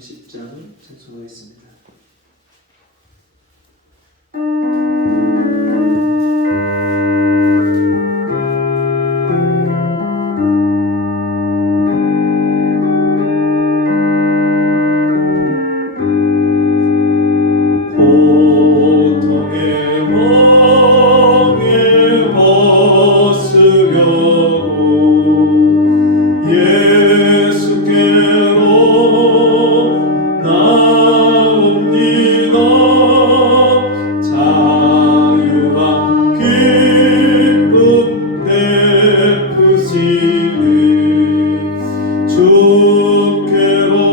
30장을 찬송하겠습니다. 주께로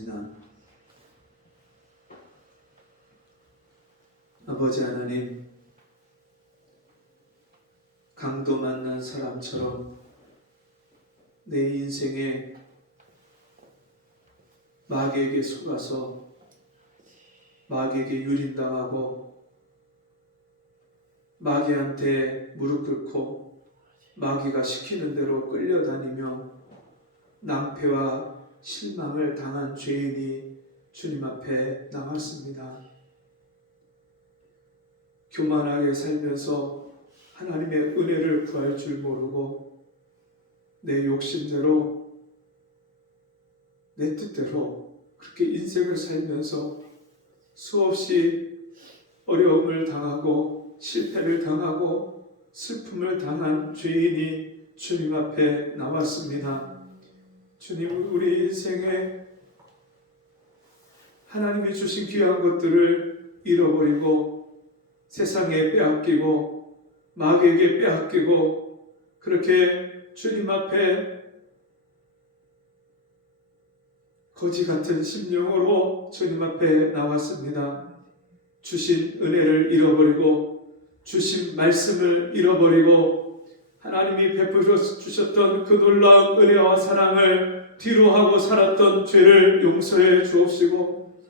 기도하겠습니다. 아버지 하나님, 강도 만난 사람처럼 내 인생에 마귀에게 속아서 마귀에게 유린당하고 마귀한테 무릎 꿇고 마귀가 시키는 대로 끌려다니며 낭패와 실망을 당한 죄인이 주님 앞에 나왔습니다. 교만하게 살면서 하나님의 은혜를 구할 줄 모르고 내 욕심대로 내 뜻대로 그렇게 인생을 살면서 수없이 어려움을 당하고 실패를 당하고 슬픔을 당한 죄인이 주님 앞에 나왔습니다. 주님, 우리 인생에 하나님이 주신 귀한 것들을 잃어버리고 세상에 빼앗기고 마귀에게 빼앗기고 그렇게 주님 앞에 거지 같은 심령으로 주님 앞에 나왔습니다. 주신 은혜를 잃어버리고 주신 말씀을 잃어버리고 하나님이 베풀어 주셨던 그 놀라운 은혜와 사랑을 뒤로 하고 살았던 죄를 용서해 주옵시고,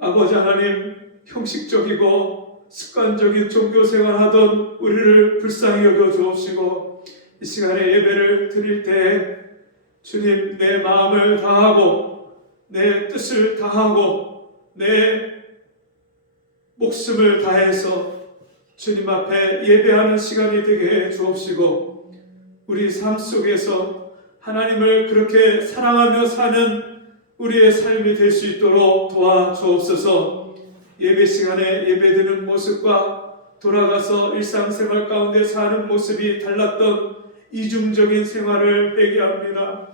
아버지 하나님, 형식적이고 습관적인 종교생활하던 우리를 불쌍히 여겨 주옵시고, 이 시간에 예배를 드릴 때 주님, 내 마음을 다하고 내 뜻을 다하고 내 목숨을 다해서 주님 앞에 예배하는 시간이 되게 해 주옵시고, 우리 삶 속에서 하나님을 그렇게 사랑하며 사는 우리의 삶이 될 수 있도록 도와주옵소서. 예배 시간에 예배드리는 모습과 돌아가서 일상생활 가운데 사는 모습이 달랐던 이중적인 생활을 회개합니다.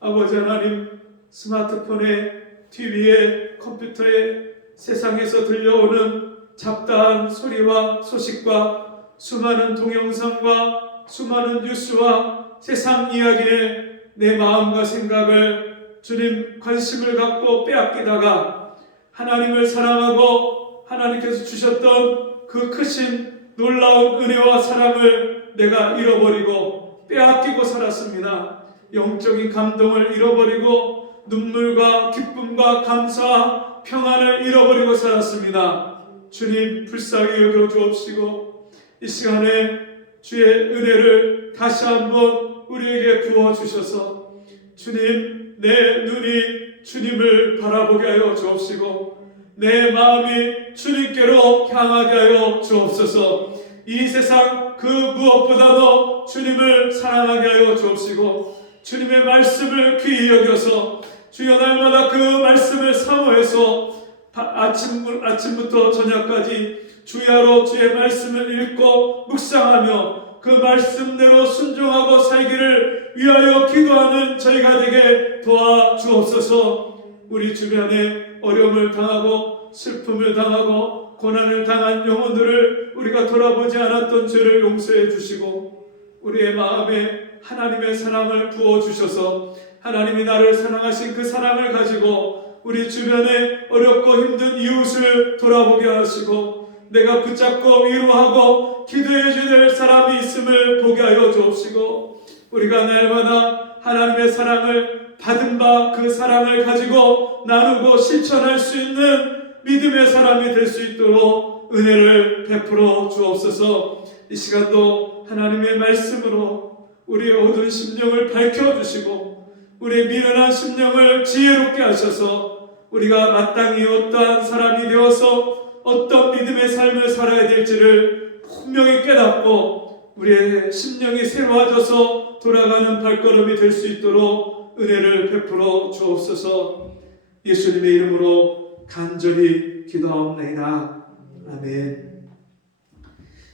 아버지 하나님, 스마트폰에, TV에, 컴퓨터에 세상에서 들려오는 잡다한 소리와 소식과 수많은 동영상과 수많은 뉴스와 세상 이야기에 내 마음과 생각을 주님 관심을 갖고 빼앗기다가 하나님을 사랑하고 하나님께서 주셨던 그 크신 놀라운 은혜와 사랑을 내가 잃어버리고 빼앗기고 살았습니다. 영적인 감동을 잃어버리고 눈물과 기쁨과 감사와 평안을 잃어버리고 살았습니다. 주님, 불쌍히 여겨 주옵시고 이 시간에 주의 은혜를 다시 한번 우리에게 부어주셔서 주님, 내 눈이 주님을 바라보게 하여 주옵시고 내 마음이 주님께로 향하게 하여 주옵소서. 이 세상 그 무엇보다도 주님을 사랑하게 하여 주옵시고 주님의 말씀을 귀히 여겨서 주여 날마다 그 말씀을 사모해서 아침부터 저녁까지 주야로 주의 말씀을 읽고 묵상하며 그 말씀대로 순종하고 살기를 위하여 기도하는 저희가 되게 도와주옵소서. 우리 주변에 어려움을 당하고 슬픔을 당하고 고난을 당한 영혼들을 우리가 돌아보지 않았던 죄를 용서해 주시고 우리의 마음에 하나님의 사랑을 부어주셔서 하나님이 나를 사랑하신 그 사랑을 가지고 우리 주변에 어렵고 힘든 이웃을 돌아보게 하시고 내가 붙잡고 위로하고 기도해 줄 사람이 있음을 보게 하여 주옵시고 우리가 날마다 하나님의 사랑을 받은 바 그 사랑을 가지고 나누고 실천할 수 있는 믿음의 사람이 될 수 있도록 은혜를 베풀어 주옵소서. 이 시간도 하나님의 말씀으로 우리의 어두운 심령을 밝혀주시고 우리의 미련한 심령을 지혜롭게 하셔서 우리가 마땅히 어떠한 사람이 되어서 어떤 믿음의 삶을 살아야 될지를 분명히 깨닫고 우리의 심령이 새로워져서 돌아가는 발걸음이 될 수 있도록 은혜를 베풀어 주옵소서. 예수님의 이름으로 간절히 기도하옵나이다. 아멘.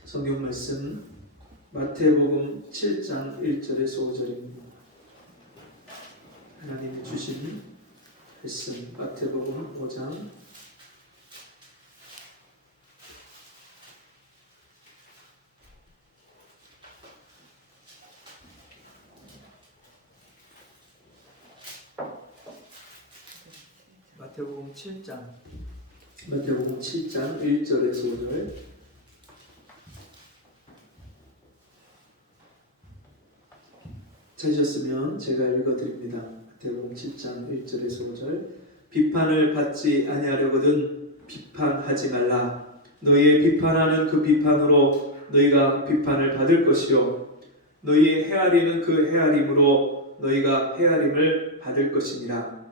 성경 말씀 마태복음 7장 1절에서 5절입니다. 하나님이 주신 말씀 마태복음 5장 마태복음 7장 마태복음 7장 1절에서 5절. 찾으셨으면 제가 읽어드립니다. 마태복음 7장 1절에서 5절. 비판을 받지 아니하려거든 비판하지 말라. 너희의 비판하는 그 비판으로 너희가 비판을 받을 것이요 너희의 헤아리는 그 헤아림으로 너희가 헤아림을 받을 것이니라.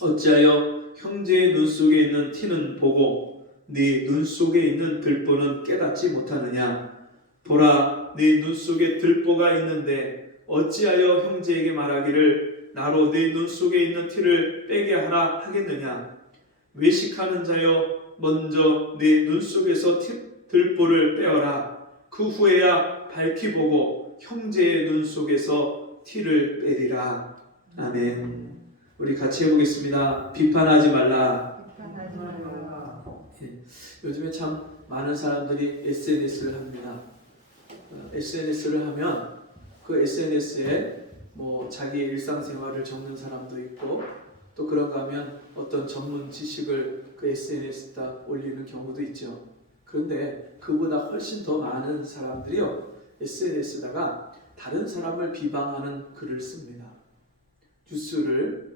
어찌하여 형제의 눈 속에 있는 티는 보고 네 눈 속에 있는 들보는 깨닫지 못하느냐? 보라, 네 눈 속에 들보가 있는데 어찌하여 형제에게 말하기를 나로 네 눈 속에 있는 티를 빼게 하라 하겠느냐? 외식하는 자여, 먼저 네 눈 속에서 들보를 빼어라. 그 후에야 밝히 보고 형제의 눈 속에서 티를 빼리라. 아멘. 우리 같이 해보겠습니다. 비판하지 말라. 요즘에 참 많은 사람들이 SNS를 합니다. SNS를 하면 그 SNS에 뭐 자기 일상생활을 적는 사람도 있고 또 그런가 하면 어떤 전문 지식을 그 SNS에다 올리는 경우도 있죠. 그런데 그보다 훨씬 더 많은 사람들이요 SNS에다가 다른 사람을 비방하는 글을 씁니다. 뉴스를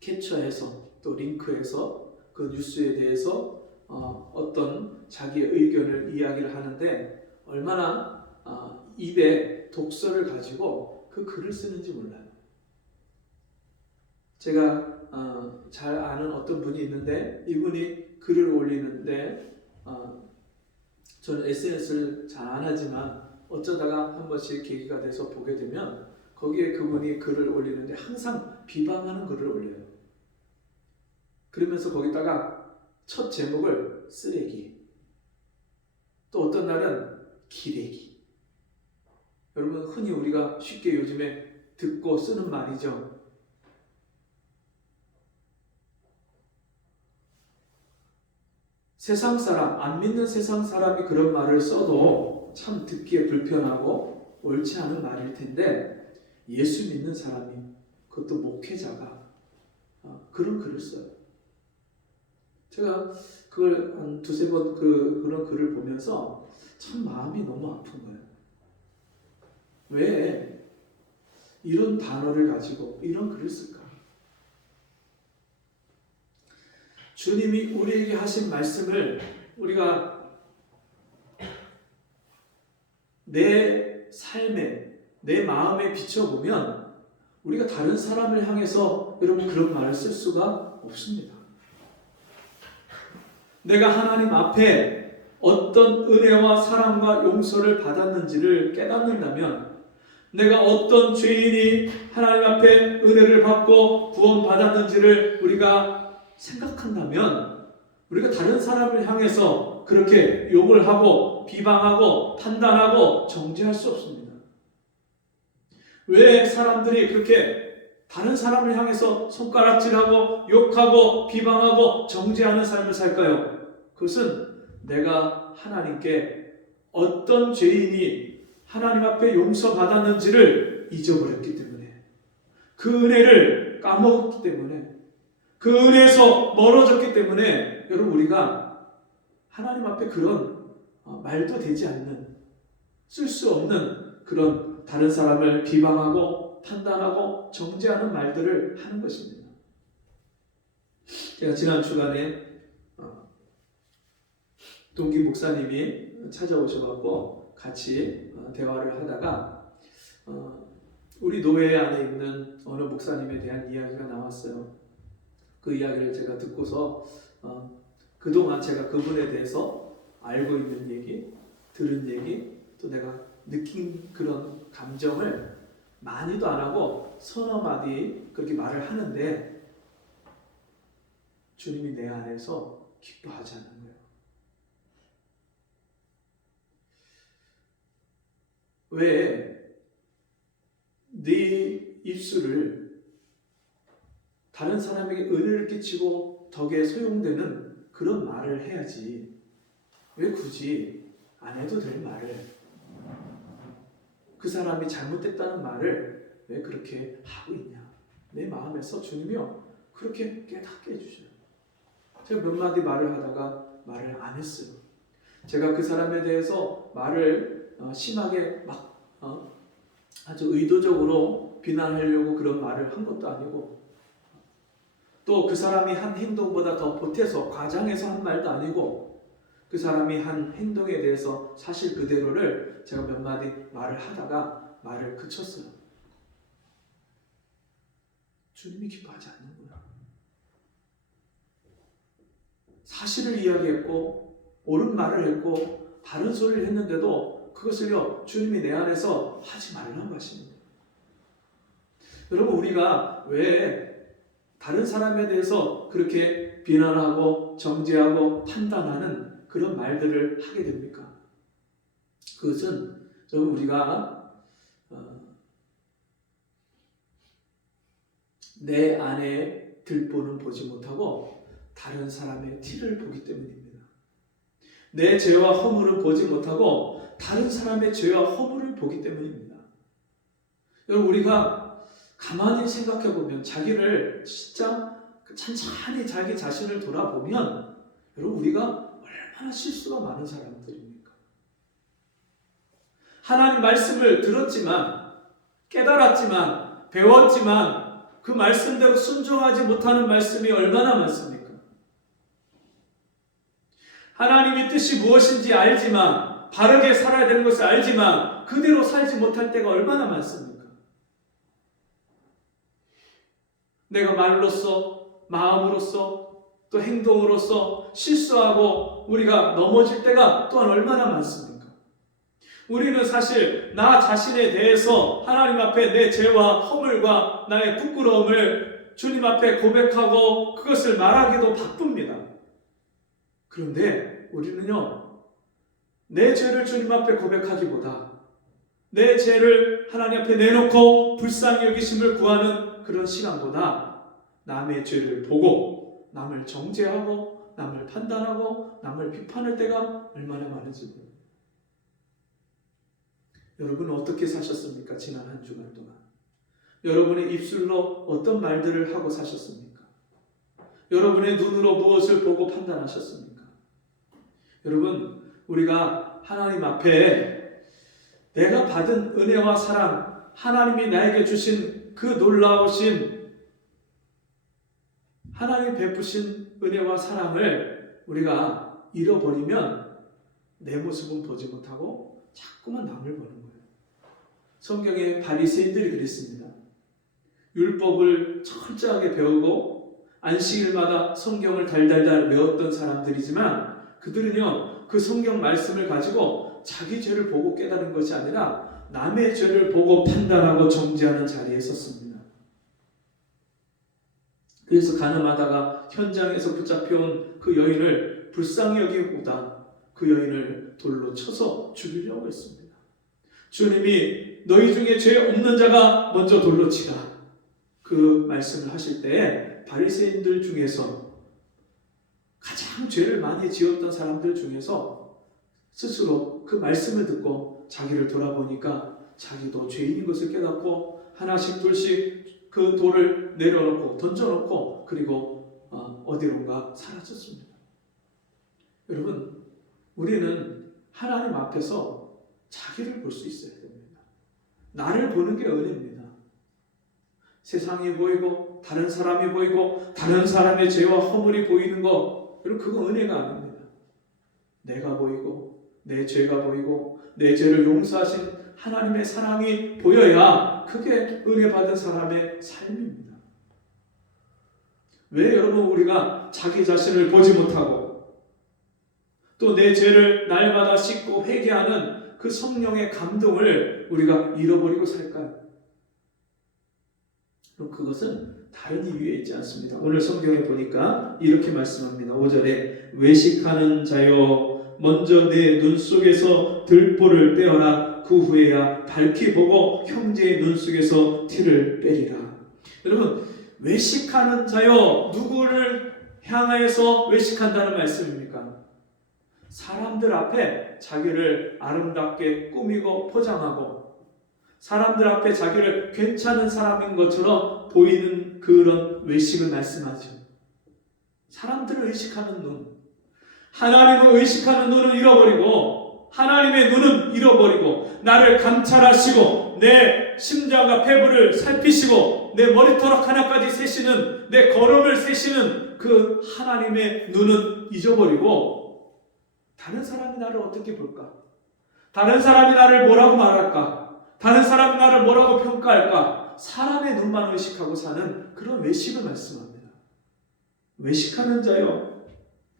캡처해서 또 링크해서 그 뉴스에 대해서 어떤 자기의 의견을 이야기를 하는데 얼마나 입에 독서를 가지고 그 글을 쓰는지 몰라요. 제가 잘 아는 어떤 분이 있는데 이분이 글을 올리는데 저는 SNS를 잘 안 하지만 어쩌다가 한 번씩 계기가 돼서 보게 되면 거기에 그분이 글을 올리는데 항상 비방하는 글을 올려요. 그러면서 거기다가 첫 제목을 쓰레기, 또 어떤 날은 기레기. 여러분 흔히 우리가 쉽게 요즘에 듣고 쓰는 말이죠. 세상 사람, 안 믿는 세상 사람이 그런 말을 써도 참 듣기에 불편하고 옳지 않은 말일 텐데 예수 믿는 사람이, 그것도 목회자가 그런 글을 써요. 제가 그걸 한 두세 번 그런 글을 보면서 참 마음이 너무 아픈 거예요. 왜 이런 단어를 가지고 이런 글을 쓸까? 주님이 우리에게 하신 말씀을 우리가 내 삶에, 내 마음에 비춰보면 우리가 다른 사람을 향해서 여러분 그런 말을 쓸 수가 없습니다. 내가 하나님 앞에 어떤 은혜와 사랑과 용서를 받았는지를 깨닫는다면, 내가 어떤 죄인이 하나님 앞에 은혜를 받고 구원받았는지를 우리가 생각한다면 우리가 다른 사람을 향해서 그렇게 욕을 하고 비방하고 판단하고 정죄할 수 없습니다. 왜 사람들이 그렇게 다른 사람을 향해서 손가락질하고 욕하고 비방하고 정죄하는 삶을 살까요? 그것은 내가 하나님께 어떤 죄인이 하나님 앞에 용서받았는지를 잊어버렸기 때문에, 그 은혜를 까먹었기 때문에, 그 은혜에서 멀어졌기 때문에 여러분 우리가 하나님 앞에 그런 말도 되지 않는, 쓸 수 없는 그런 다른 사람을 비방하고 판단하고 정죄하는 말들을 하는 것입니다. 제가 지난 주간에 동기 목사님이 찾아오셔서 같이 대화를 하다가 우리 노회 안에 있는 어느 목사님에 대한 이야기가 나왔어요. 그 이야기를 제가 듣고서 그동안 제가 그분에 대해서 알고 있는 얘기, 들은 얘기, 또 내가 느낀 그런 감정을 많이도 안 하고 서너 마디 그렇게 말을 하는데 주님이 내 안에서 기뻐하지 않는 거예요. 왜 네 입술을 다른 사람에게 은혜를 끼치고 덕에 소용되는 그런 말을 해야지, 왜 굳이 안 해도 될 말을, 그 사람이 잘못됐다는 말을 왜 그렇게 하고 있냐? 내 마음에서 주님이요, 그렇게 깨닫게 해주셔요. 제가 몇 마디 말을 하다가 말을 안 했어요. 제가 그 사람에 대해서 말을 심하게 아주 의도적으로 비난하려고 그런 말을 한 것도 아니고, 또 그 사람이 한 행동보다 더 보태서 과장해서 한 말도 아니고, 그 사람이 한 행동에 대해서 사실 그대로를 제가 몇 마디 말을 하다가 말을 그쳤어요. 주님이 기뻐하지 않는구나. 사실을 이야기했고 옳은 말을 했고 바른 소리를 했는데도 그것을요 주님이 내 안에서 하지 말라고 하시는 거예요. 여러분, 우리가 왜 다른 사람에 대해서 그렇게 비난하고 정죄하고 판단하는 그런 말들을 하게 됩니까? 그것은 여러분, 우리가 내 안에 들보는 보지 못하고 다른 사람의 티를 보기 때문입니다. 내 죄와 허물을 보지 못하고 다른 사람의 죄와 허물을 보기 때문입니다. 여러분, 우리가 가만히 생각해 보면, 자기를 진짜 찬찬히 자기 자신을 돌아보면, 여러분, 우리가 얼마나 실수가 많은 사람들입니까? 하나님 말씀을 들었지만, 깨달았지만, 배웠지만 그 말씀대로 순종하지 못하는 말씀이 얼마나 많습니까? 하나님의 뜻이 무엇인지 알지만, 바르게 살아야 되는 것을 알지만 그대로 살지 못할 때가 얼마나 많습니까? 내가 말로써, 마음으로써, 또 행동으로써 실수하고 우리가 넘어질 때가 또한 얼마나 많습니까? 우리는 사실 나 자신에 대해서 하나님 앞에 내 죄와 허물과 나의 부끄러움을 주님 앞에 고백하고 그것을 말하기도 바쁩니다. 그런데 우리는요, 내 죄를 주님 앞에 고백하기보다 내 죄를 하나님 앞에 내놓고 불쌍히 여기심을 구하는 그런 시간보다 남의 죄를 보고 남을 정죄하고 남을 판단하고 남을 비판할 때가 얼마나 많은지 모릅니다. 여러분은 어떻게 사셨습니까? 지난 한 주간 동안 여러분의 입술로 어떤 말들을 하고 사셨습니까? 여러분의 눈으로 무엇을 보고 판단하셨습니까? 여러분, 우리가 하나님 앞에 내가 받은 은혜와 사랑, 하나님이 나에게 주신 그 놀라우신 하나님 베푸신 은혜와 사랑을 우리가 잃어버리면 내 모습은 보지 못하고 자꾸만 남을 보는 거예요. 성경에 바리새인들이 그랬습니다. 율법을 철저하게 배우고 안식일마다 성경을 달달달 외웠던 사람들이지만 그들은요, 그 성경 말씀을 가지고 자기 죄를 보고 깨달은 것이 아니라 남의 죄를 보고 판단하고 정죄하는 자리에 섰습니다. 그래서 가늠하다가 현장에서 붙잡혀온 그 여인을 불쌍히 여기보다 그 여인을 돌로 쳐서 죽이려고 했습니다. 주님이 너희 중에 죄 없는 자가 먼저 돌로 치라, 그 말씀을 하실 때 바리새인들 중에서 가장 죄를 많이 지었던 사람들 중에서 스스로 그 말씀을 듣고 자기를 돌아보니까 자기도 죄인인 것을 깨닫고 하나씩 둘씩 그 돌을 내려놓고 던져놓고 그리고 어디론가 사라졌습니다. 여러분, 우리는 하나님 앞에서 자기를 볼 수 있어야 됩니다. 나를 보는 게 은혜입니다. 세상이 보이고 다른 사람이 보이고 다른 사람의 죄와 허물이 보이는 거, 여러분, 그거 은혜가 아닙니다. 내가 보이고 내 죄가 보이고 내 죄를 용서하신 하나님의 사랑이 보여야 그게 은혜 받은 사람의 삶입니다. 왜 여러분 우리가 자기 자신을 보지 못하고 또 내 죄를 날마다 씻고 회개하는 그 성령의 감동을 우리가 잃어버리고 살까요? 그것은 다른 이유에 있지 않습니다. 오늘 성경에 보니까 이렇게 말씀합니다. 5절에 외식하는 자여 먼저 내 눈 속에서 들보를 빼어라. 그 후에야 밝히 보고 형제의 눈 속에서 티를 빼리라. 여러분, 외식하는 자여, 누구를 향하여서 외식한다는 말씀입니까? 사람들 앞에 자기를 아름답게 꾸미고 포장하고 사람들 앞에 자기를 괜찮은 사람인 것처럼 보이는 그런 외식을 말씀하죠. 사람들을 의식하는 눈, 하나님을 의식하는 눈은 잃어버리고 하나님의 눈은 잃어버리고 나를 감찰하시고 내 심장과 폐부를 살피시고 내 머리털 하나까지 세시는 내 걸음을 세시는 그 하나님의 눈은 잊어버리고 다른 사람이 나를 어떻게 볼까? 다른 사람이 나를 뭐라고 말할까? 다른 사람이 나를 뭐라고 평가할까? 사람의 눈만 의식하고 사는 그런 외식을 말씀합니다. 외식하는 자여,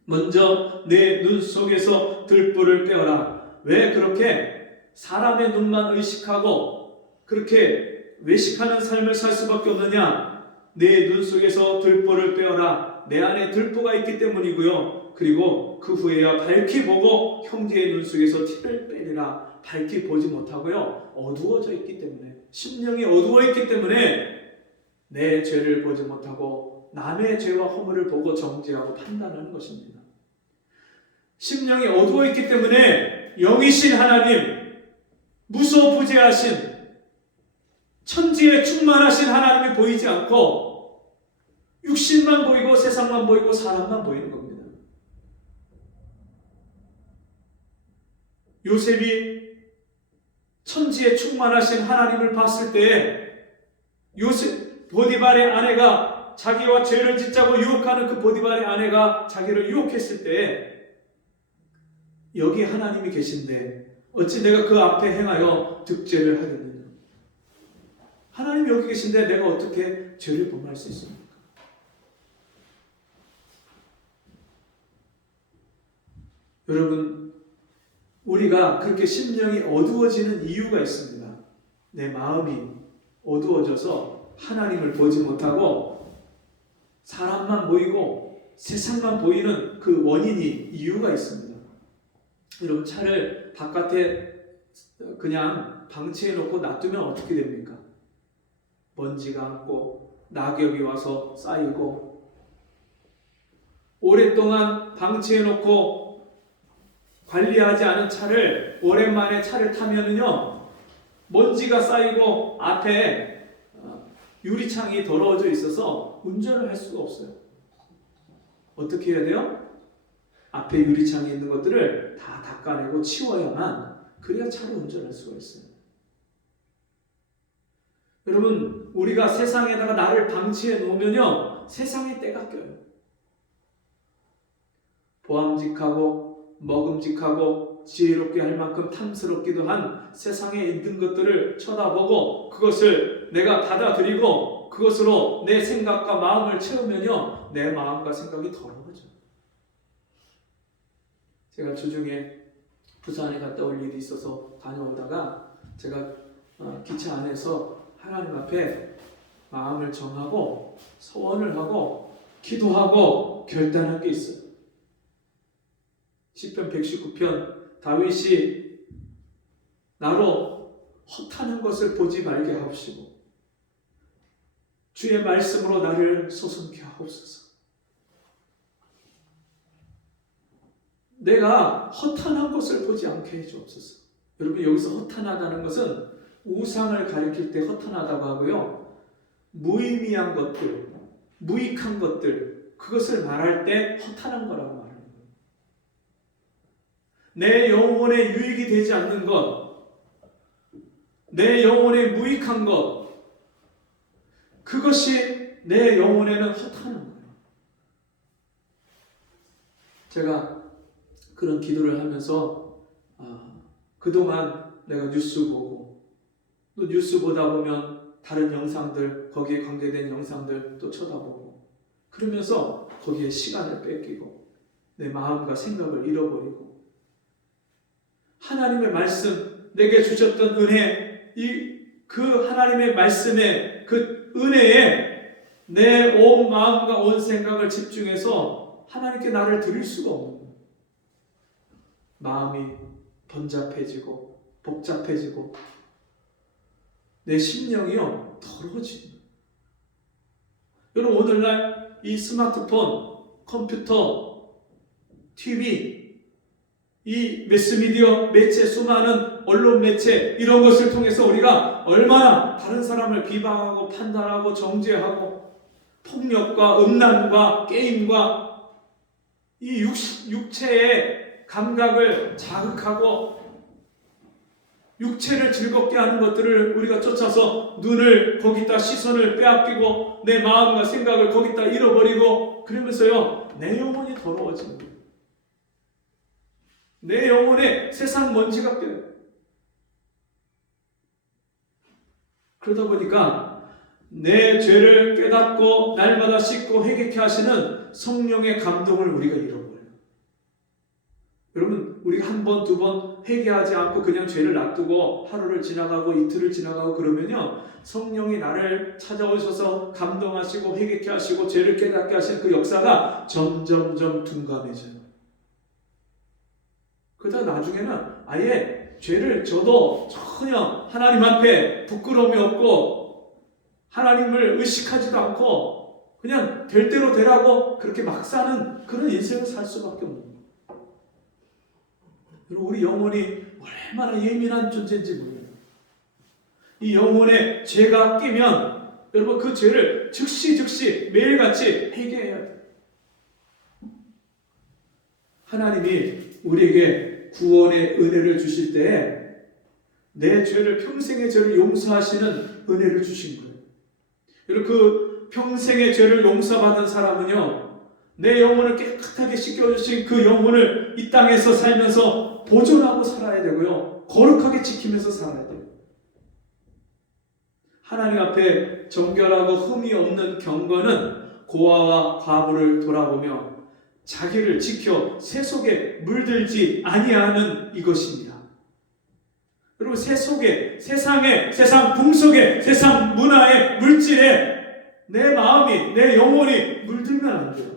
먼저 내 눈 속에서 들불을 빼어라. 왜 그렇게 사람의 눈만 의식하고 그렇게 외식하는 삶을 살 수밖에 없느냐? 내 눈 속에서 들불을 빼어라. 내 안에 들보가 있기 때문이고요. 그리고 그 후에야 밝히 보고 형제의 눈 속에서 티를 빼리라. 밝히 보지 못하고요. 어두워져 있기 때문에, 심령이 어두워 있기 때문에 내 죄를 보지 못하고 남의 죄와 허물을 보고 정죄하고 판단하는 것입니다. 심령이 어두워 있기 때문에 영이신 하나님, 무소부재하신 천지에 충만하신 하나님이 보이지 않고 육신만 보이고 세상만 보이고 사람만 보이는 겁니다. 요셉이 천지에 충만하신 하나님을 봤을 때에 보디발의 아내가 자기와 죄를 짓자고 유혹하는 그 보디발의 아내가 자기를 유혹했을 때에 여기 하나님이 계신데 어찌 내가 그 앞에 행하여 득죄를 하겠느냐. 하나님이 여기 계신데 내가 어떻게 죄를 범할 수 있습니까? 여러분, 우리가 그렇게 심령이 어두워지는 이유가 있습니다. 내 마음이 어두워져서 하나님을 보지 못하고 사람만 보이고 세상만 보이는 그 원인이 이유가 있습니다. 여러분, 차를 바깥에 그냥 방치해 놓고 놔두면 어떻게 됩니까? 먼지가 앉고 낙엽이 와서 쌓이고, 오랫동안 방치해 놓고 관리하지 않은 차를 오랜만에 차를 타면은요, 먼지가 쌓이고 앞에 유리창이 더러워져 있어서 운전을 할 수가 없어요. 어떻게 해야 돼요? 앞에 유리창에 있는 것들을 다 닦아내고 치워야만, 그래야 차를 운전할 수가 있어요. 여러분, 우리가 세상에다가 나를 방치해 놓으면요, 세상에 때가 껴요. 보암직하고 먹음직하고 지혜롭게 할 만큼 탐스럽기도 한 세상에 있는 것들을 쳐다보고 그것을 내가 받아들이고 그것으로 내 생각과 마음을 채우면요, 내 마음과 생각이 더러워져요. 제가 주중에 부산에 갔다 올 일이 있어서 다녀오다가 제가 기차 안에서 하나님 앞에 마음을 정하고 소원을 하고 기도하고 결단한 게 있어요. 시편 119편, 다윗이 나로 허탄한 것을 보지 말게 하옵시고 주의 말씀으로 나를 소송케 하옵소서. 내가 허탄한 것을 보지 않게 해주옵소서. 여러분, 여기서 허탄하다는 것은 우상을 가리킬 때 허탄하다고 하고요, 무의미한 것들, 무익한 것들, 그것을 말할 때 허탄한 거라고 말합니다. 내 영혼에 유익이 되지 않는 것, 내 영혼에 무익한 것, 그것이 내 영혼에는 허탄한 거예요. 제가 그런 기도를 하면서 그동안 내가 뉴스 보고 또 뉴스 보다 보면 다른 영상들, 거기에 관계된 영상들 또 쳐다보고 그러면서 거기에 시간을 뺏기고 내 마음과 생각을 잃어버리고, 하나님의 말씀, 내게 주셨던 은혜, 그 하나님의 말씀의 그 은혜에 내 온 마음과 온 생각을 집중해서 하나님께 나를 드릴 수가 없는 거예요. 마음이 번잡해지고 복잡해지고 내 심령이요, 더러워지는 거예요. 여러분, 오늘날 이 스마트폰, 컴퓨터, TV, 이 매스미디어 매체, 수많은 언론 매체, 이런 것을 통해서 우리가 얼마나 다른 사람을 비방하고 판단하고 정죄하고 폭력과 음란과 게임과 이 육체의 감각을 자극하고 육체를 즐겁게 하는 것들을 우리가 쫓아서 눈을 거기다 시선을 빼앗기고 내 마음과 생각을 거기다 잃어버리고 그러면서요 내 영혼이 더러워지는 거예요. 내 영혼에 세상 먼지가 껴요. 그러다 보니까 내 죄를 깨닫고 날마다 씻고 회개케 하시는 성령의 감동을 우리가 잃어버려요. 여러분, 우리가 한 번, 두 번 회개하지 않고 그냥 죄를 놔두고 하루를 지나가고 이틀을 지나가고 그러면요 성령이 나를 찾아오셔서 감동하시고 회개케 하시고 죄를 깨닫게 하시는 그 역사가 점점점 둔감해져요. 그러다 나중에는 아예 죄를 져도 전혀 하나님 앞에 부끄러움이 없고 하나님을 의식하지도 않고 그냥 될 대로 되라고 그렇게 막 사는 그런 인생을 살 수밖에 없는 거예요. 우리 영혼이 얼마나 예민한 존재인지 몰라요. 이 영혼에 죄가 끼면 여러분 그 죄를 즉시 매일같이 회개해야 돼요. 하나님이 우리에게 구원의 은혜를 주실 때 내 죄를 평생의 죄를 용서하시는 은혜를 주신 거예요. 여러분 그 평생의 죄를 용서받은 사람은요 내 영혼을 깨끗하게 씻겨주신 그 영혼을 이 땅에서 살면서 보존하고 살아야 되고요 거룩하게 지키면서 살아야 돼요. 하나님 앞에 정결하고 흠이 없는 경건은 고아와 과부를 돌아보며 자기를 지켜 새 속에 물들지 아니하는 이것입니다. 여러분 세상 풍 속에 세상 문화의 물질에 내 마음이 내 영혼이 물들면 안 돼요.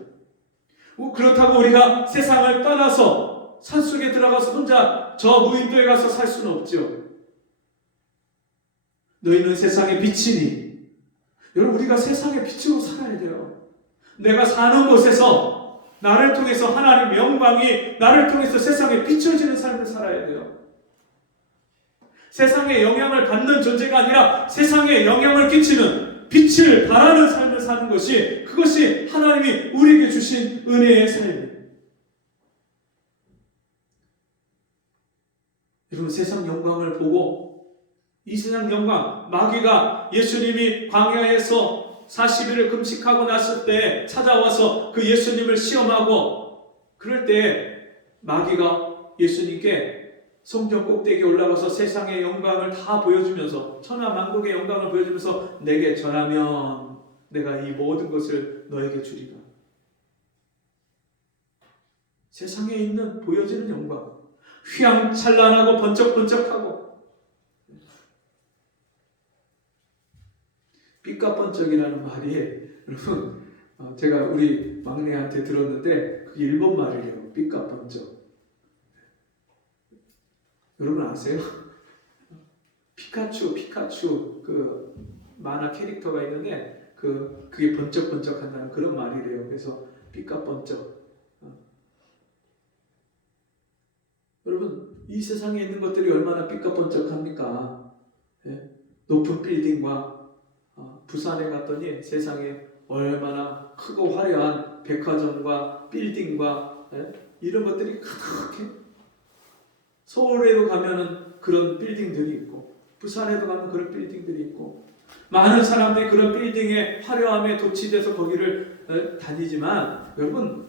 그렇다고 우리가 세상을 떠나서 산속에 들어가서 혼자 저 무인도에 가서 살 수는 없죠. 너희는 세상의 빛이니. 여러분 우리가 세상의 빛으로 살아야 돼요. 내가 사는 곳에서 나를 통해서 하나님의 영광이 나를 통해서 세상에 비춰지는 삶을 살아야 돼요. 세상에 영향을 받는 존재가 아니라 세상에 영향을 끼치는 빛을 발하는 삶을 사는 것이 그것이 하나님이 우리에게 주신 은혜의 삶이에요. 여러분 세상 영광을 보고 이 세상 영광 마귀가 예수님이 광야에서 40일을 금식하고 났을 때 찾아와서 그 예수님을 시험하고 그럴 때 마귀가 예수님께 성전 꼭대기에 올라가서 세상의 영광을 다 보여주면서 천하만국의 영광을 보여주면서 내게 전하면 내가 이 모든 것을 너에게 주리라. 세상에 있는 보여지는 영광 휘황찬란하고 번쩍번쩍하고 삐까번쩍이라는 말이 여러분 제가 우리 막내한테 들었는데 그게 일본 말이래요. 삐까번쩍. 여러분 아세요? 피카츄 그 만화 캐릭터가 있는데 그게 번쩍번쩍한다는 그런 말이래요. 그래서 삐까번쩍. 여러분 이 세상에 있는 것들이 얼마나 삐까번쩍합니까? 예? 높은 빌딩과 부산에 갔더니 세상에 얼마나 크고 화려한 백화점과 빌딩과 이런 것들이 가득해. 서울에도 가면은 그런 빌딩들이 있고 부산에도 가면 그런 빌딩들이 있고 많은 사람들이 그런 빌딩의 화려함에 도취돼서 거기를 다니지만 여러분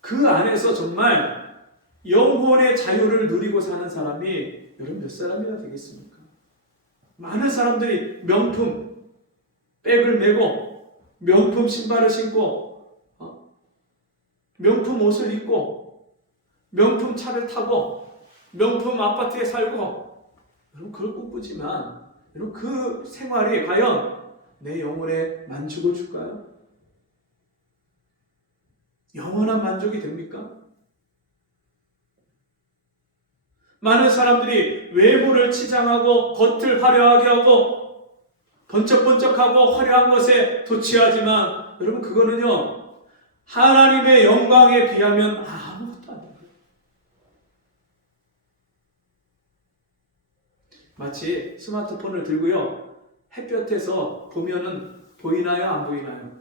그 안에서 정말 영혼의 자유를 누리고 사는 사람이 여러분 몇 사람이나 되겠습니까? 많은 사람들이 명품 백을 메고 명품 신발을 신고 명품 옷을 입고 명품 차를 타고 명품 아파트에 살고 여러분 그걸 꿈꾸지만 여러분 그 생활이 과연 내 영혼에 만족을 줄까요? 영원한 만족이 됩니까? 많은 사람들이 외부를 치장하고 겉을 화려하게 하고 번쩍번쩍하고 화려한 것에 도취하지만 여러분 그거는요 하나님의 영광에 비하면 아무것도 아니에요. 마치 스마트폰을 들고요 햇볕에서 보면은 보이나요? 안 보이나요?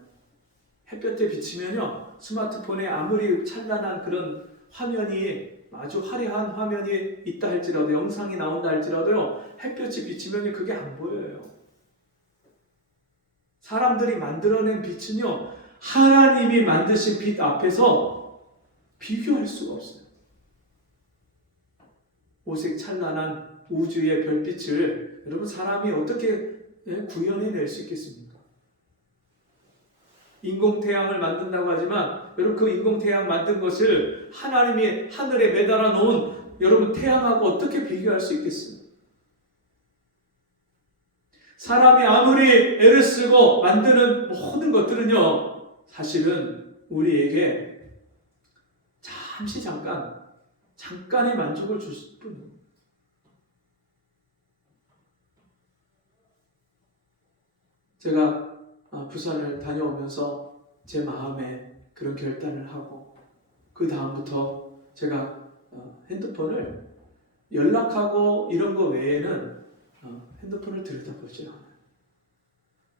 햇볕에 비치면요, 스마트폰에 아무리 찬란한 그런 화면이, 아주 화려한 화면이 있다 할지라도, 영상이 나온다 할지라도요, 햇볕이 비치면 그게 안 보여요. 사람들이 만들어낸 빛은요, 하나님이 만드신 빛 앞에서 비교할 수가 없어요. 오색 찬란한 우주의 별빛을 여러분, 사람이 어떻게 구현해낼 수 있겠습니까? 인공태양을 만든다고 하지만 여러분, 그 인공태양 만든 것을 하나님이 하늘에 매달아 놓은 여러분 태양하고 어떻게 비교할 수 있겠습니까? 사람이 아무리 애를 쓰고 만드는 모든 것들은요, 사실은 우리에게 잠시 잠깐의 만족을 줄 뿐입니다. 제가 부산을 다녀오면서 제 마음에 그런 결단을 하고, 그 다음부터 제가 핸드폰을 연락하고 이런 거 외에는 핸드폰을 들여다보지 않아요.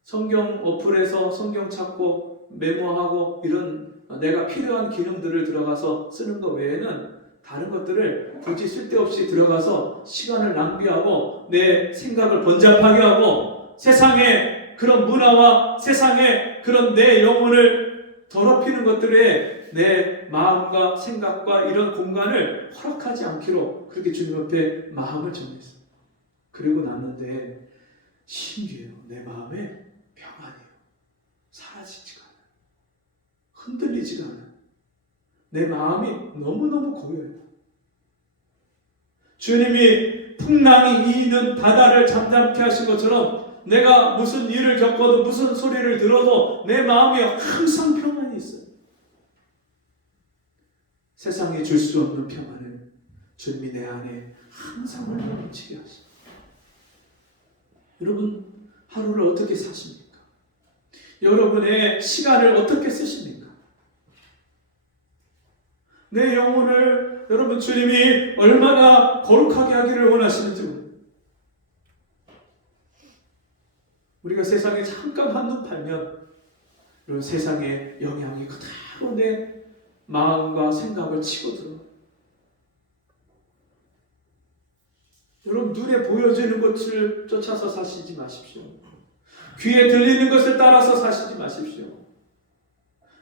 성경 어플에서 성경 찾고 메모하고 이런 내가 필요한 기능들을 들어가서 쓰는 거 외에는 다른 것들을 굳이 쓸데없이 들어가서 시간을 낭비하고 내 생각을 번잡하게 하고 세상의 그런 문화와 세상의 그런 내 영혼을 더럽히는 것들에 내 마음과 생각과 이런 공간을 허락하지 않기로 그렇게 주님 앞에 마음을 정했어요. 그리고 났는데 신기해요. 내 마음에 평안이에요. 사라지지가 않아요. 흔들리지가 않아요. 내 마음이 너무너무 고요해요. 주님이 풍랑이 이는 바다를 잠잠케 하신 것처럼 내가 무슨 일을 겪어도 무슨 소리를 들어도 내 마음에 항상 평안이 있어요. 세상에 줄 수 없는 평안을 주님이 내 안에 항상 흘러넘치게 하십니다. 여러분, 하루를 어떻게 사십니까? 여러분의 시간을 어떻게 쓰십니까? 내 영혼을 여러분, 주님이 얼마나 거룩하게 하기를 원하시는지. 우리가 세상에 잠깐 한눈 팔면 여러분, 세상의 영향이 그대로 내 마음과 생각을 치고 들어. 여러분, 눈에 보여지는 것을 쫓아서 사시지 마십시오. 귀에 들리는 것을 따라서 사시지 마십시오.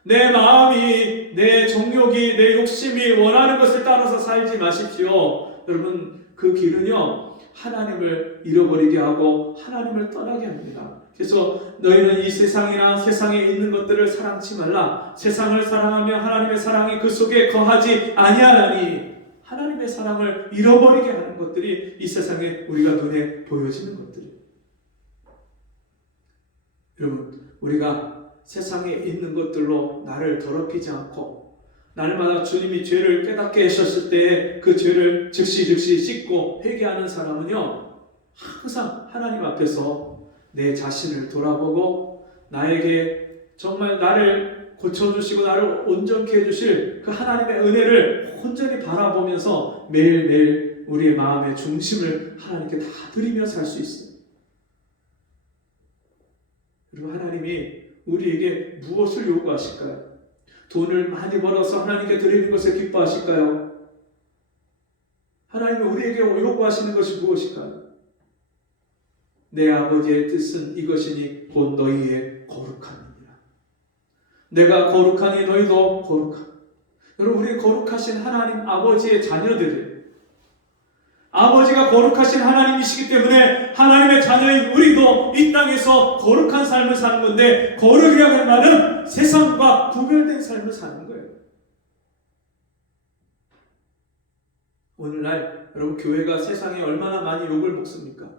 내 마음이, 내 정욕이, 내 욕심이 원하는 것을 따라서 살지 마십시오. 여러분, 그 길은요, 하나님을 잃어버리게 하고 하나님을 떠나게 합니다. 그래서 너희는 이 세상이나 세상에 있는 것들을 사랑치 말라. 세상을 사랑하며 하나님의 사랑이 그 속에 거하지 아니하나니. 하나님의 사랑을 잃어버리게 하는 것들이 이 세상에 우리가 눈에 보여지는 것들이에요. 여러분, 우리가 세상에 있는 것들로 나를 더럽히지 않고 날마다 주님이 죄를 깨닫게 하셨을 때 그 죄를 즉시 씻고 회개하는 사람은요, 항상 하나님 앞에서 내 자신을 돌아보고 나에게 정말 나를 고쳐주시고 나를 온전케 해주실 그 하나님의 은혜를 온전히 바라보면서 매일매일 우리의 마음의 중심을 하나님께 다 드리며 살 수 있어요. 그리고 하나님이 우리에게 무엇을 요구하실까요? 돈을 많이 벌어서 하나님께 드리는 것을 기뻐하실까요? 하나님이 우리에게 요구하시는 것이 무엇일까요? 내 아버지의 뜻은 이것이니 곧 너희의 거룩함이니라. 내가 거룩하니 너희도 거룩하라. 여러분, 우리 거룩하신 하나님 아버지의 자녀들이에요. 아버지가 거룩하신 하나님이시기 때문에 하나님의 자녀인 우리도 이 땅에서 거룩한 삶을 사는 건데, 거룩이라는 말은 세상과 구별된 삶을 사는 거예요. 오늘날 여러분, 교회가 세상에 얼마나 많이 욕을 먹습니까?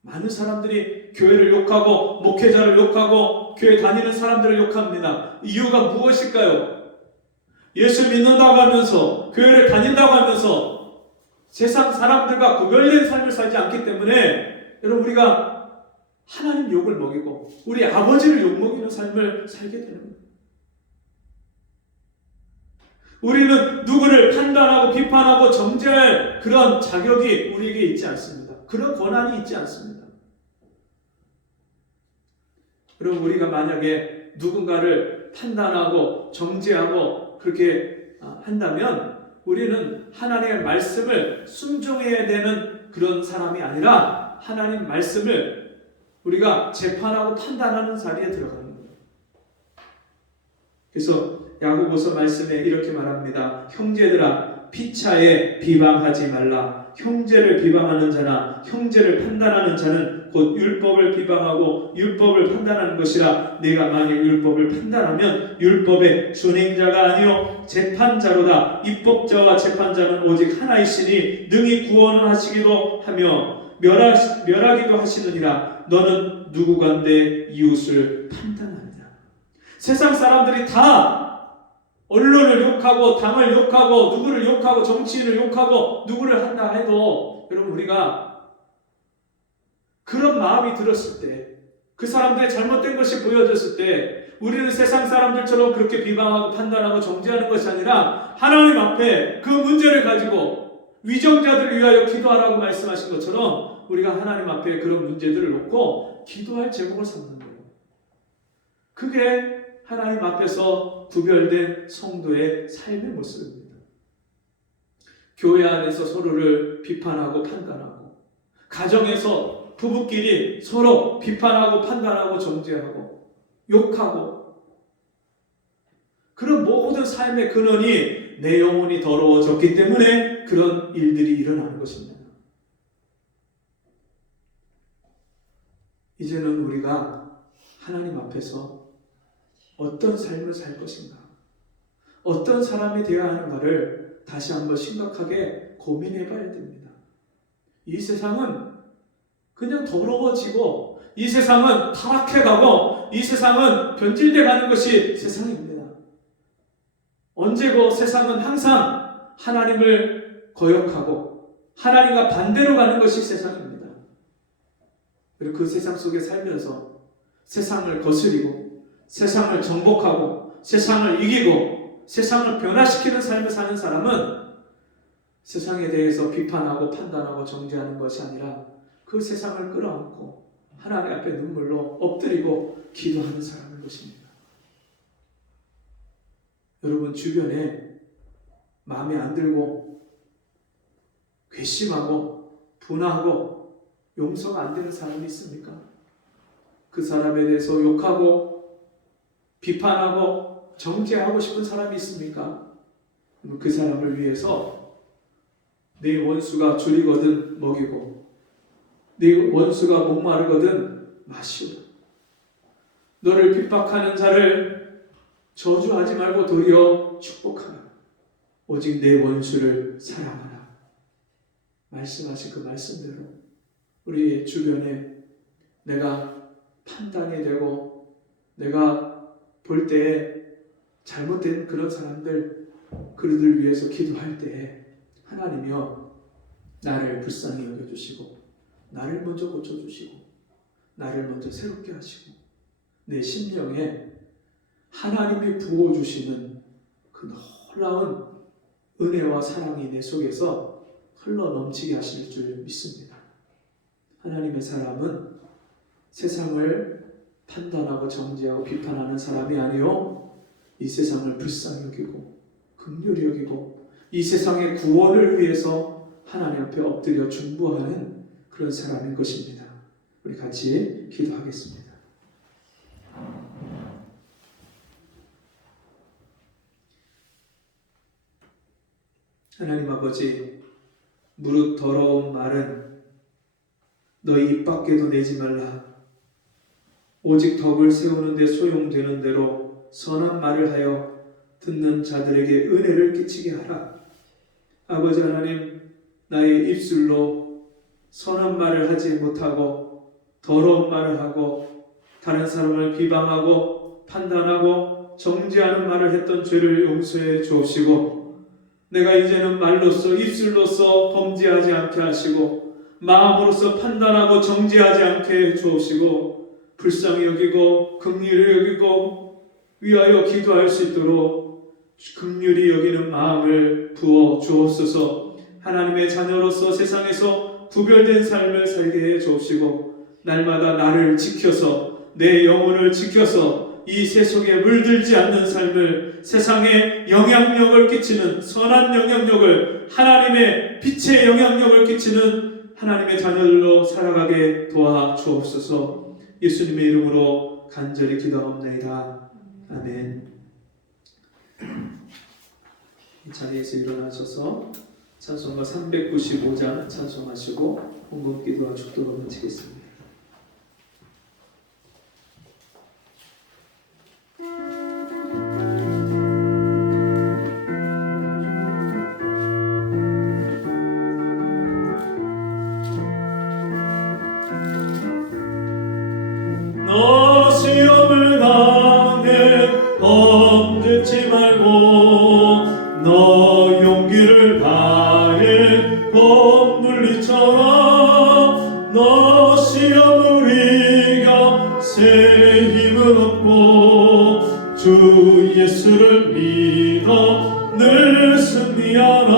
많은 사람들이 교회를 욕하고 목회자를 욕하고 교회 다니는 사람들을 욕합니다. 이유가 무엇일까요? 예수 믿는다고 하면서 교회를 다닌다고 하면서 세상 사람들과 구별된 삶을 살지 않기 때문에 여러분, 우리가 하나님 욕을 먹이고 우리 아버지를 욕먹이는 삶을 살게 되는 거예요. 우리는 누구를 판단하고 비판하고 정죄할 그런 자격이 우리에게 있지 않습니다. 그런 권한이 있지 않습니다. 여러분, 우리가 만약에 누군가를 판단하고 정죄하고 그렇게 한다면 우리는 하나님의 말씀을 순종해야 되는 그런 사람이 아니라 하나님 말씀을 우리가 재판하고 판단하는 자리에 들어가는 거예요. 그래서 야고보서 말씀에 이렇게 말합니다. 형제들아, 피차에 비방하지 말라. 형제를 비방하는 자나 형제를 판단하는 자는 곧 율법을 비방하고 율법을 판단하는 것이라. 내가 만일 율법을 판단하면 율법의 준행자가 아니요 재판자로다. 입법자와 재판자는 오직 하나이시니 능히 구원을 하시기도 하며 멸하기도 하시느니라. 너는 누구간데 이웃을 판단하느냐. 세상 사람들이 다 언론을 욕하고 당을 욕하고 누구를 욕하고 정치인을 욕하고 누구를 한다 해도 여러분, 우리가 그런 마음이 들었을 때, 그 사람들의 잘못된 것이 보여졌을 때 우리는 세상 사람들처럼 그렇게 비방하고 판단하고 정죄하는 것이 아니라 하나님 앞에 그 문제를 가지고 위정자들을 위하여 기도하라고 말씀하신 것처럼 우리가 하나님 앞에 그런 문제들을 놓고 기도할 제목을 삼는 거예요. 그게 하나님 앞에서 구별된 성도의 삶의 모습입니다. 교회 안에서 서로를 비판하고 판단하고, 가정에서 부부끼리 서로 비판하고 판단하고 정죄하고 욕하고, 그런 모든 삶의 근원이 내 영혼이 더러워졌기 때문에 그런 일들이 일어나는 것입니다. 이제는 우리가 하나님 앞에서 어떤 삶을 살 것인가, 어떤 사람이 되어야 하는가를 다시 한번 심각하게 고민해 봐야 됩니다. 이 세상은 그냥 더러워지고, 이 세상은 타락해 가고, 이 세상은 변질돼 가는 것이 세상입니다. 언제고 세상은 항상 하나님을 거역하고 하나님과 반대로 가는 것이 세상입니다. 그리고 그 세상 속에 살면서 세상을 거스리고 세상을 정복하고 세상을 이기고 세상을 변화시키는 삶을 사는 사람은 세상에 대해서 비판하고 판단하고 정죄하는 것이 아니라 그 세상을 끌어안고 하나님 앞에 눈물로 엎드리고 기도하는 사람인 것입니다. 여러분, 주변에 마음에 안 들고 괘씸하고 분하고 용서가 안 되는 사람이 있습니까? 그 사람에 대해서 욕하고 비판하고 정죄하고 싶은 사람이 있습니까? 그 사람을 위해서 네 원수가 줄이거든 먹이고, 네 원수가 목마르거든 마시고, 너를 핍박하는 자를 저주하지 말고 도리어 축복하라. 오직 내 원수를 사랑하라. 말씀하신 그 말씀대로 우리 주변에 내가 판단이 되고 내가 볼 때에 잘못된 그런 사람들, 그들을 위해서 기도할 때에 하나님이여 나를 불쌍히 여겨주시고 나를 먼저 고쳐주시고 나를 먼저 새롭게 하시고 내 심령에 하나님이 부어주시는 그 놀라운 은혜와 사랑이 내 속에서 흘러 넘치게 하실 줄 믿습니다. 하나님의 사람은 세상을 판단하고 정죄하고 비판하는 사람이 아니요 이 세상을 불쌍히 여기고 긍휼히 여기고 이 세상의 구원을 위해서 하나님 앞에 엎드려 중보하는 그런 사람인 것입니다. 우리 같이 기도하겠습니다. 하나님 아버지, 무릇 더러운 말은 너희 입 밖에도 내지 말라. 오직 덕을 세우는 데 소용되는 대로 선한 말을 하여 듣는 자들에게 은혜를 끼치게 하라. 아버지 하나님, 나의 입술로 선한 말을 하지 못하고 더러운 말을 하고 다른 사람을 비방하고 판단하고 정죄하는 말을 했던 죄를 용서해 주옵시고, 내가 이제는 말로써 입술로써 범죄하지 않게 하시고 마음으로써 판단하고 정죄하지 않게 해 주옵시고 불쌍히 여기고 긍휼히 여기고 위하여 기도할 수 있도록 긍휼히 여기는 마음을 부어 주옵소서. 하나님의 자녀로서 세상에서 구별된 삶을 살게 해 주옵시고 날마다 나를 지켜서 내 영혼을 지켜서 이 세속에 물들지 않는 삶을, 세상에 영향력을 끼치는 선한 영향력을, 하나님의 빛의 영향력을 끼치는 하나님의 자녀들로 살아가게 도와주옵소서. 예수님의 이름으로 간절히 기도하옵나이다. 아멘. 이 자리에서 일어나셔서 찬송가 395장 찬송하시고 헌금기도와 축도로 마치겠습니다. 너 시험을 당해 덤짓지 말고 너 용기를 다해 곧 물리쳐라. 너 시험을 이겨 새 힘을 얻고 주 예수를 믿어 늘 승리하라.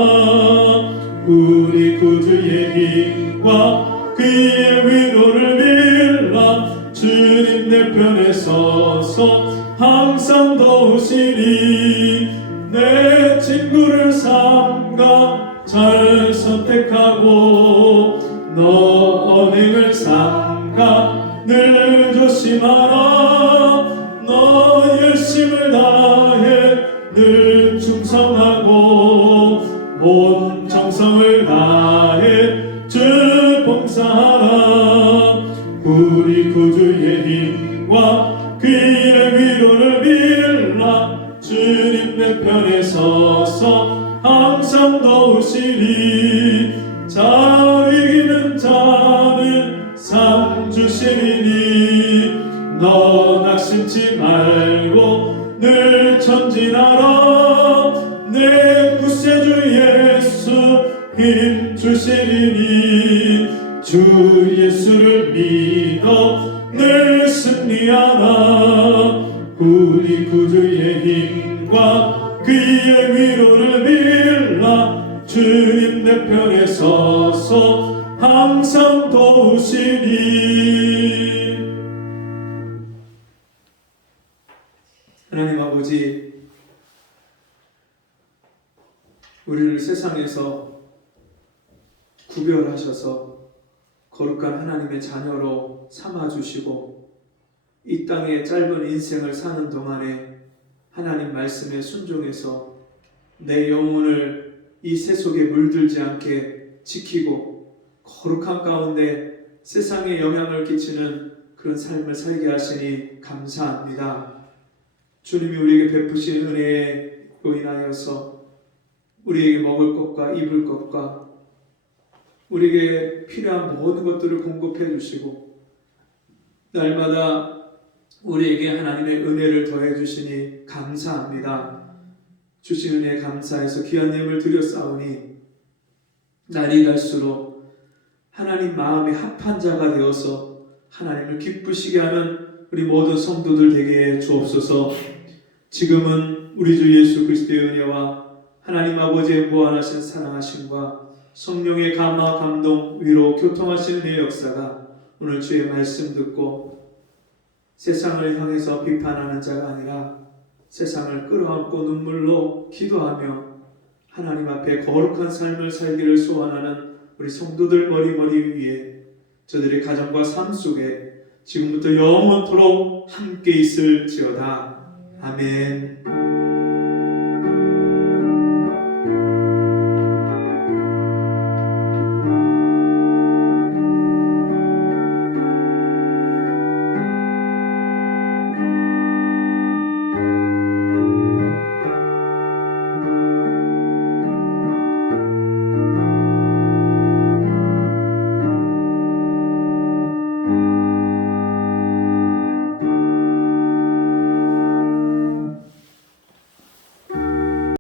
우리 구주의 힘과 그의 위로를 빌라. 주님 내 편에 서서 항상 도우시니 내 친구를 삼가 잘 선택하고 너 언행을 삼가 늘 조심하라. 너 열심을 다해 늘 충성하고 온 정성을 다해 주 봉사하라. 우리 구주의 힘과 그의 위로를 빌라. 주님 내 편에 서서 항상 도우시니 잘 이기는 자는 상 주시리니 너 낙심치 말고 늘 전진하라. 내 구세주 예수 힘 주시리니 주 예수를 믿어 늘 승리하라. 우리 구주의 힘과 그의 위로를 빌라. 주님 내 편에 서서 항상 도우시니. 하나님 아버지, 우리를 세상에서 구별하셔서 거룩한 하나님의 자녀로 삼아주시고 이 땅의 짧은 인생을 사는 동안에 하나님 말씀에 순종해서 내 영혼을 이 세속에 물들지 않게 지키고 거룩한 가운데 세상에 영향을 끼치는 그런 삶을 살게 하시니 감사합니다. 주님이 우리에게 베푸신 은혜로 인하여서 우리에게 먹을 것과 입을 것과 우리에게 필요한 모든 것들을 공급해 주시고 날마다 우리에게 하나님의 은혜를 더해 주시니 감사합니다. 주신 은혜에 감사해서 귀한 예물 드렸사오니 날이 갈수록 하나님 마음에 합한 자가 되어서 하나님을 기쁘시게 하는 우리 모든 성도들 되게 해 주옵소서. 지금은 우리 주 예수 그리스도의 은혜와 하나님 아버지의 무한하신 사랑하심과 성령의 감화, 감동, 위로, 교통하시는 의 역사가 오늘 주의 말씀 듣고 세상을 향해서 비판하는 자가 아니라 세상을 끌어안고 눈물로 기도하며 하나님 앞에 거룩한 삶을 살기를 소원하는 우리 성도들 머리 위에 저들의 가정과 삶 속에 지금부터 영원토록 함께 있을지어다. 아멘.